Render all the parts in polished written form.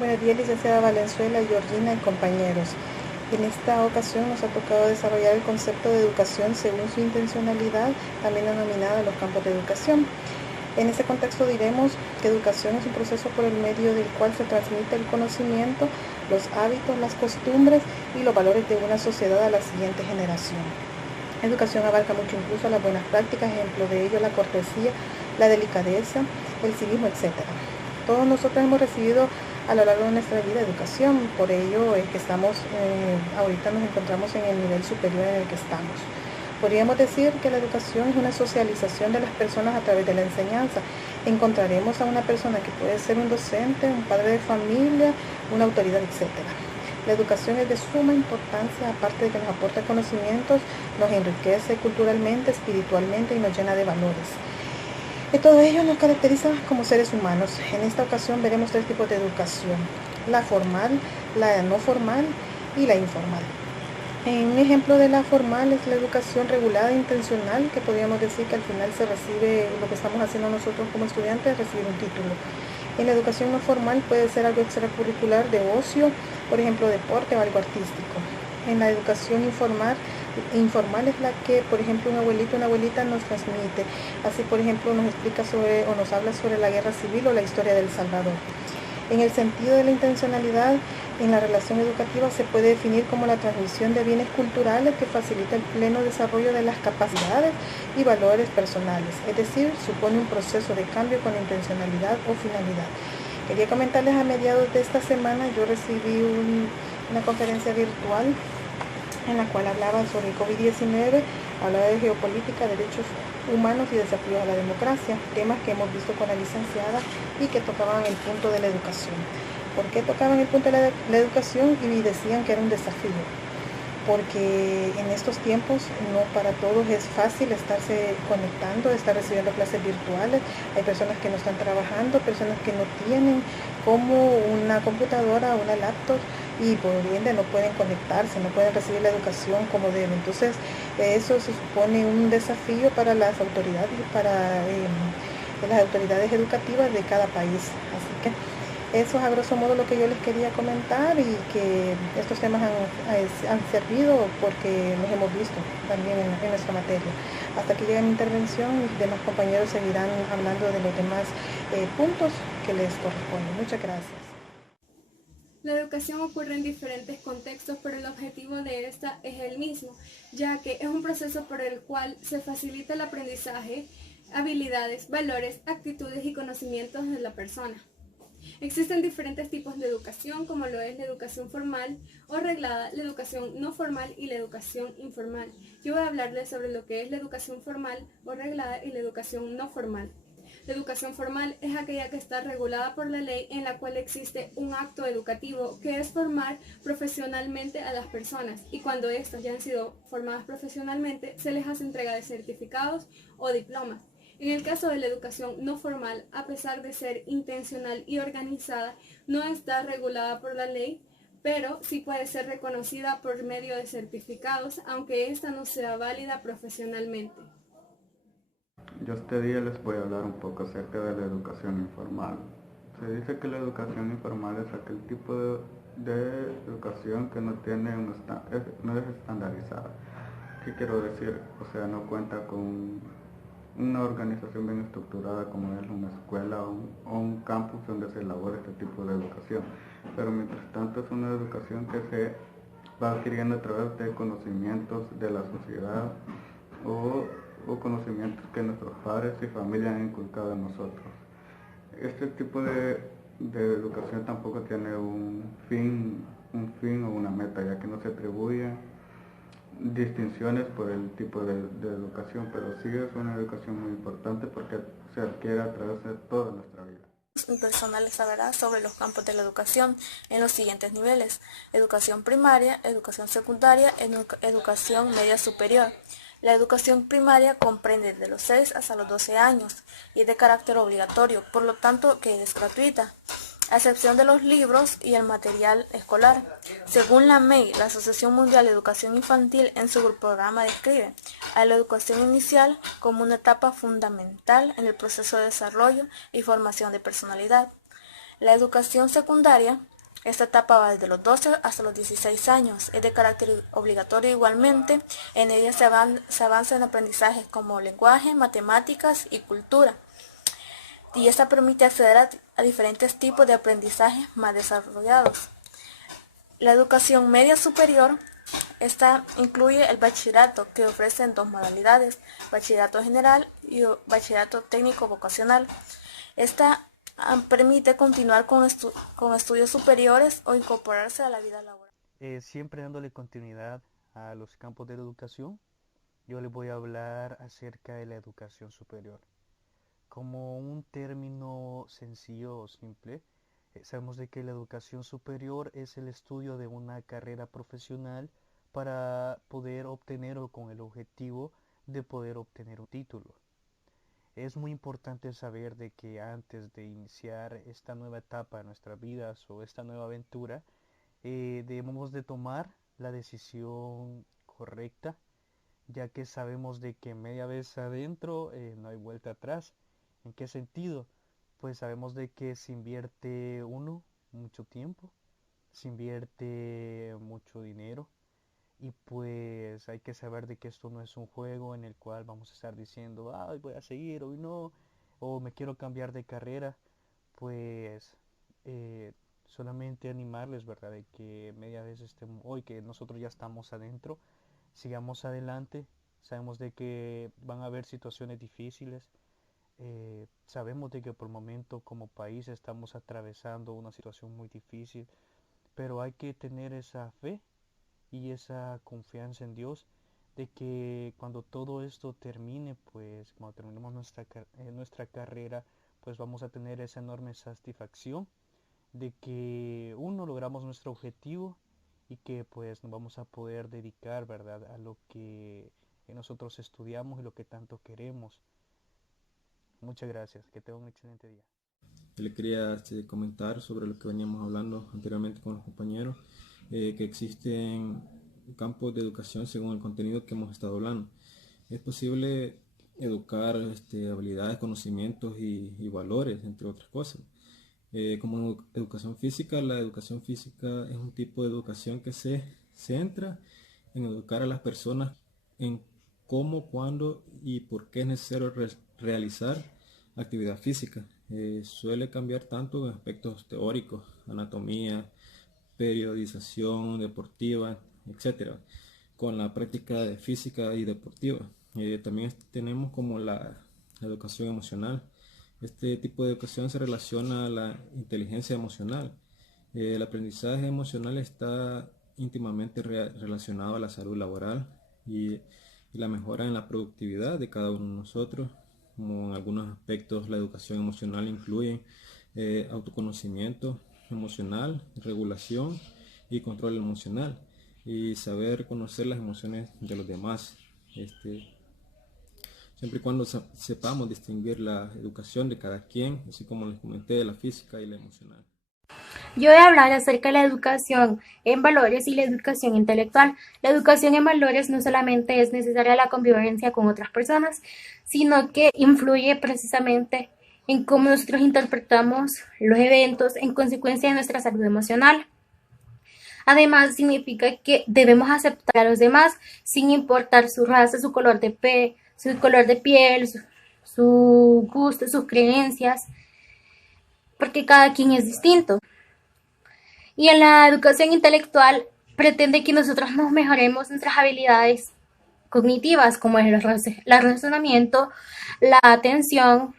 Buenos días, licenciada Valenzuela, Georgina y compañeros. En esta ocasión nos ha tocado desarrollar el concepto de educación según su intencionalidad, también denominada los campos de educación. En este contexto diremos que educación es un proceso por el medio del cual se transmite el conocimiento, los hábitos, las costumbres y los valores de una sociedad a la siguiente generación. Educación abarca mucho, incluso las buenas prácticas, ejemplo de ello la cortesía, la delicadeza, el civismo, etc. Todos nosotros hemos recibido a lo largo de nuestra vida educación, por ello es que ahorita nos encontramos en el nivel superior en el que estamos. Podríamos decir que la educación es una socialización de las personas a través de la enseñanza. Encontraremos a una persona que puede ser un docente, un padre de familia, una autoridad, etc. La educación es de suma importancia, aparte de que nos aporta conocimientos, nos enriquece culturalmente, espiritualmente y nos llena de valores. Y todo ello nos caracteriza como seres humanos. En esta ocasión veremos tres tipos de educación: la formal, la no formal y la informal. Un ejemplo de la formal es la educación regulada e intencional, que podríamos decir que al final se recibe lo que estamos haciendo nosotros como estudiantes, recibir un título. En la educación no formal puede ser algo extracurricular de ocio, por ejemplo deporte o algo artístico. En la educación informal es la que, por ejemplo, un abuelito o una abuelita nos transmite. Así, por ejemplo, nos explica sobre o nos habla sobre la guerra civil o la historia del Salvador. En el sentido de la intencionalidad, en la relación educativa se puede definir como la transmisión de bienes culturales que facilita el pleno desarrollo de las capacidades y valores personales, es decir, supone un proceso de cambio con intencionalidad o finalidad. Quería comentarles, a mediados de esta semana yo recibí una conferencia virtual en la cual hablaba sobre el COVID-19, hablaba de geopolítica, derechos humanos y desafíos a la democracia, temas que hemos visto con la licenciada y que tocaban el punto de la educación. ¿Por qué tocaban el punto de la educación? Y decían que era un desafío, porque en estos tiempos no para todos es fácil estarse conectando, estar recibiendo clases virtuales. Hay personas que no están trabajando, personas que no tienen como una computadora, una laptop, y por ende no pueden conectarse, no pueden recibir la educación como deben. Entonces eso se supone un desafío para las autoridades y para las autoridades educativas de cada país. Así que eso es a grosso modo lo que yo les quería comentar, y que estos temas han servido porque los hemos visto también en nuestra materia. Hasta aquí llega mi intervención y demás compañeros seguirán hablando de los demás puntos que les corresponden. Muchas gracias. La educación ocurre en diferentes contextos, pero el objetivo de esta es el mismo, ya que es un proceso por el cual se facilita el aprendizaje, habilidades, valores, actitudes y conocimientos de la persona. Existen diferentes tipos de educación, como lo es la educación formal o reglada, la educación no formal y la educación informal. Yo voy a hablarles sobre lo que es la educación formal o reglada y la educación no formal. La educación formal es aquella que está regulada por la ley, en la cual existe un acto educativo que es formar profesionalmente a las personas, y cuando éstas ya han sido formadas profesionalmente se les hace entrega de certificados o diplomas. En el caso de la educación no formal, a pesar de ser intencional y organizada, no está regulada por la ley, pero sí puede ser reconocida por medio de certificados, aunque ésta no sea válida profesionalmente. Yo este día les voy a hablar un poco acerca de la educación informal. Se dice que la educación informal es aquel tipo de educación que no es estandarizada. ¿Qué quiero decir? O sea, no cuenta con una organización bien estructurada como es una escuela o un campus donde se elabora este tipo de educación. Pero mientras tanto es una educación que se va adquiriendo a través de conocimientos de la sociedad o conocimientos que nuestros padres y familia han inculcado en nosotros. Este tipo de educación tampoco tiene un fin o una meta, ya que no se atribuyen distinciones por el tipo de educación, pero sí es una educación muy importante porque se adquiere a través de toda nuestra vida. Mi personal les hablará sobre los campos de la educación en los siguientes niveles: educación primaria, educación secundaria, educación media superior. La educación primaria comprende de los 6 hasta los 12 años y es de carácter obligatorio, por lo tanto que es gratuita, a excepción de los libros y el material escolar. Según la MEI, la Asociación Mundial de Educación Infantil, en su programa describe a la educación inicial como una etapa fundamental en el proceso de desarrollo y formación de personalidad. La educación secundaria Esta etapa va desde los 12 hasta los 16 años. Es de carácter obligatorio igualmente. En ella se avanza en aprendizajes como lenguaje, matemáticas y cultura. Y esta permite acceder a diferentes tipos de aprendizajes más desarrollados. La educación media superior, esta incluye el bachillerato, que ofrece en dos modalidades, bachillerato general y bachillerato técnico vocacional. Esta permite continuar con estudios superiores o incorporarse a la vida laboral. Siempre dándole continuidad a los campos de la educación, yo les voy a hablar acerca de la educación superior. Como un término sencillo o simple, sabemos de que la educación superior es el estudio de una carrera profesional para poder obtener o con el objetivo de poder obtener un título. Es muy importante saber de que antes de iniciar esta nueva etapa de nuestras vidas o esta nueva aventura, debemos de tomar la decisión correcta, ya que sabemos de que media vez adentro no hay vuelta atrás. ¿En qué sentido? Pues sabemos de que se invierte mucho tiempo, se invierte mucho dinero y pues hay que saber de que esto no es un juego en el cual vamos a estar diciendo, hoy voy a seguir, hoy no, o me quiero cambiar de carrera. Pues solamente animarles, ¿verdad? De que media vez hoy que nosotros ya estamos adentro, sigamos adelante. Sabemos de que van a haber situaciones difíciles. Sabemos de que por momento como país estamos atravesando una situación muy difícil, pero hay que tener esa fe y esa confianza en Dios de que cuando todo esto termine, pues cuando terminemos nuestra carrera, pues vamos a tener esa enorme satisfacción de que logramos nuestro objetivo y que pues nos vamos a poder dedicar, ¿verdad?, a lo que nosotros estudiamos y lo que tanto queremos. Muchas gracias, que tengan un excelente día. Yo le quería comentar sobre lo que veníamos hablando anteriormente con los compañeros, que existen campos de educación según el contenido que hemos estado hablando. Es posible educar habilidades, conocimientos y valores, entre otras cosas. Como educación física, la educación física es un tipo de educación que se centra en educar a las personas en cómo, cuándo y por qué es necesario realizar actividad física. Suele cambiar tanto en aspectos teóricos, anatomía, periodización deportiva, etc., con la práctica de física y deportiva. También tenemos como la educación emocional. Este tipo de educación se relaciona a la inteligencia emocional. El aprendizaje emocional está íntimamente relacionado a la salud laboral y la mejora en la productividad de cada uno de nosotros. Como en algunos aspectos la educación emocional incluye autoconocimiento emocional, regulación y control emocional, y saber conocer las emociones de los demás. Siempre y cuando sepamos distinguir la educación de cada quien, así como les comenté, de la física y la emocional. Yo voy a hablar acerca de la educación en valores y la educación intelectual. La educación en valores no solamente es necesaria la convivencia con otras personas, sino que influye precisamente en cómo nosotros interpretamos los eventos en consecuencia de nuestra salud emocional. Además, significa que debemos aceptar a los demás sin importar su raza, su color de piel, su gusto, sus creencias, porque cada quien es distinto. Y en la educación intelectual pretende que nosotros nos mejoremos nuestras habilidades cognitivas, como es el razonamiento, la atención,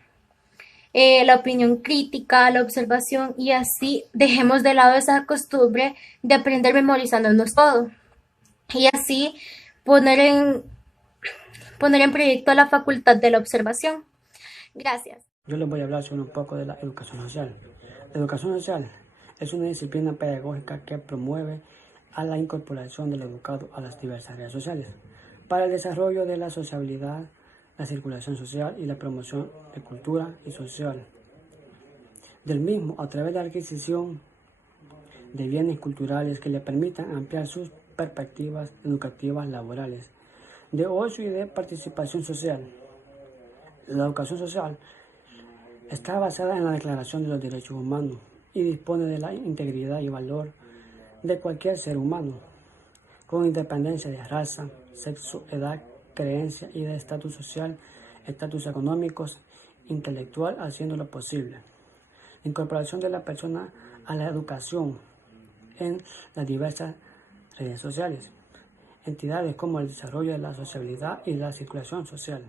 la opinión crítica, la observación, y así dejemos de lado esa costumbre de aprender memorizándonos todo. Y así poner en proyecto la facultad de la observación. Gracias. Yo les voy a hablar sobre un poco de la educación social. La educación social es una disciplina pedagógica que promueve a la incorporación del educado a las diversas áreas sociales para el desarrollo de la sociabilidad, la circulación social y la promoción de cultura y social del mismo a través de la adquisición de bienes culturales que le permitan ampliar sus perspectivas educativas laborales, de ocio y de participación social. La educación social está basada en la Declaración de los Derechos Humanos y dispone de la integridad y valor de cualquier ser humano, con independencia de raza, sexo, edad, creencia y de estatus social, estatus económicos, intelectual, haciéndolo posible. La incorporación de la persona a la educación en las diversas redes sociales, entidades como el desarrollo de la sociabilidad y la circulación social.